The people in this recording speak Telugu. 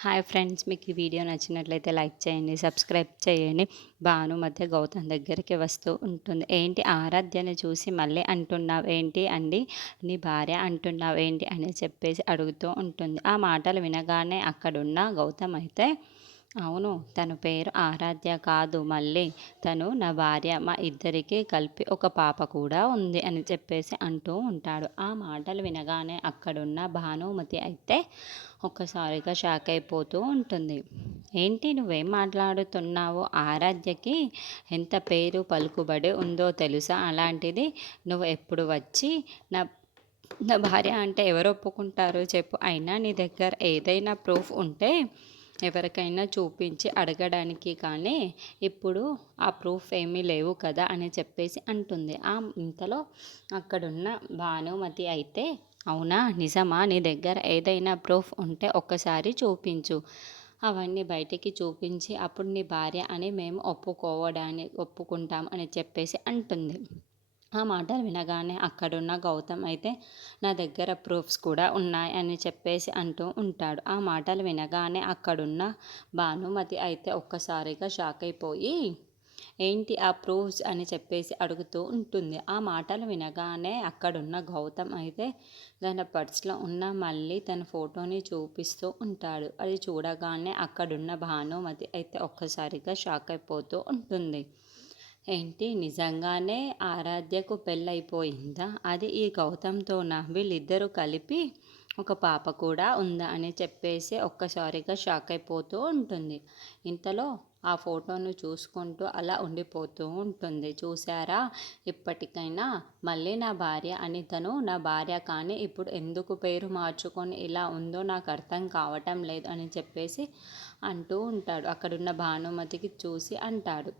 హాయ్ ఫ్రెండ్స్, మీకు ఈ వీడియో నచ్చినట్లయితే లైక్ చేయండి, సబ్స్క్రైబ్ చేయండి. భాను మధ్య గౌతమ్ దగ్గరికి వస్తూ ఉంటుంది. ఏంటి ఆరాధ్యని చూసి మళ్ళీ అంటున్నావేంటి అండి, నీ భార్య అంటున్నావేంటి అని చెప్పేసి అడుగుతూ ఉంటుంది. ఆ మాటలు వినగానే అక్కడున్న గౌతమ్ అయితే, అవును, తన పేరు ఆరాధ్య కాదు, మళ్ళీ తను నా భార్య, మా ఇద్దరికీ కలిపి ఒక పాప కూడా ఉంది అని చెప్పేసి అంటూ ఉంటాడు. ఆ మాటలు వినగానే అక్కడున్న భానుమతి అయితే ఒక్కసారిగా షాక్ అయిపోతూ ఉంటుంది. ఏంటి నువ్వేం మాట్లాడుతున్నావు? ఆరాధ్యకి ఎంత పేరు పలుకుబడి ఉందో తెలుసా? అలాంటిది నువ్వు ఎప్పుడు వచ్చి నా నా భార్య అంటే ఎవరు ఒప్పుకుంటారో చెప్పు. అయినా నీ దగ్గర ఏదైనా ప్రూఫ్ ఉంటే ఎవరికైనా చూపించి అడగడానికి, కానీ ఇప్పుడు ఆ ప్రూఫ్ ఏమీ లేవు కదా అని చెప్పేసి అంటుంది. ఇంతలో అక్కడున్న భానుమతి అయితే, అవునా, నిజమా, నీ దగ్గర ఏదైనా ప్రూఫ్ ఉంటే ఒక్కసారి చూపించు, అవన్నీ బయటికి చూపించి అప్పుడు నీ భార్య అని మేము ఒప్పుకుంటాం అని చెప్పేసి అంటుంది. ఆ మాటలు వినగానే అక్కడున్న గౌతమ్ అయితే, నా దగ్గర ప్రూఫ్స్ కూడా ఉన్నాయి అని చెప్పేసి అంటూ ఉంటాడు. ఆ మాటలు వినగానే అక్కడున్న భానుమతి అయితే ఒక్కసారిగా షాక్ అయిపోయి, ఏంటి ఆ ప్రూఫ్స్ అని చెప్పేసి అడుగుతూ ఉంటుంది. ఆ మాటలు వినగానే అక్కడున్న గౌతమ్ అయితే తన పర్స్లో ఉన్న మళ్ళీ తన ఫోటోని చూపిస్తూ ఉంటాడు. అది చూడగానే అక్కడున్న భానుమతి అయితే ఒక్కసారిగా షాక్ అయిపోతూ ఉంటుంది. ఏంటి, నిజంగానే ఆరాధ్యకు పెళ్ళైపోయిందా? అది ఈ గౌతమ్‌తోనా? వీళ్ళిద్దరూ కలిపి ఒక పాప కూడా ఉందా అని చెప్పేసి ఒక్కసారిగా షాక్ అయిపోతూ ఉంటుంది. ఇంతలో ఆ ఫోటోను చూసుకుంటూ అలా ఉండిపోతూ ఉంటుంది. చూసారా, ఇప్పటికైనా మళ్ళీ నా భార్య అని తను నా భార్య, కానీ ఇప్పుడు ఎందుకు పేరు మార్చుకొని ఇలా ఉందో నాకు అర్థం కావటం లేదు అని చెప్పేసి అంటూ ఉంటాడు. అక్కడున్న భానుమతికి చూసి అంటాడు.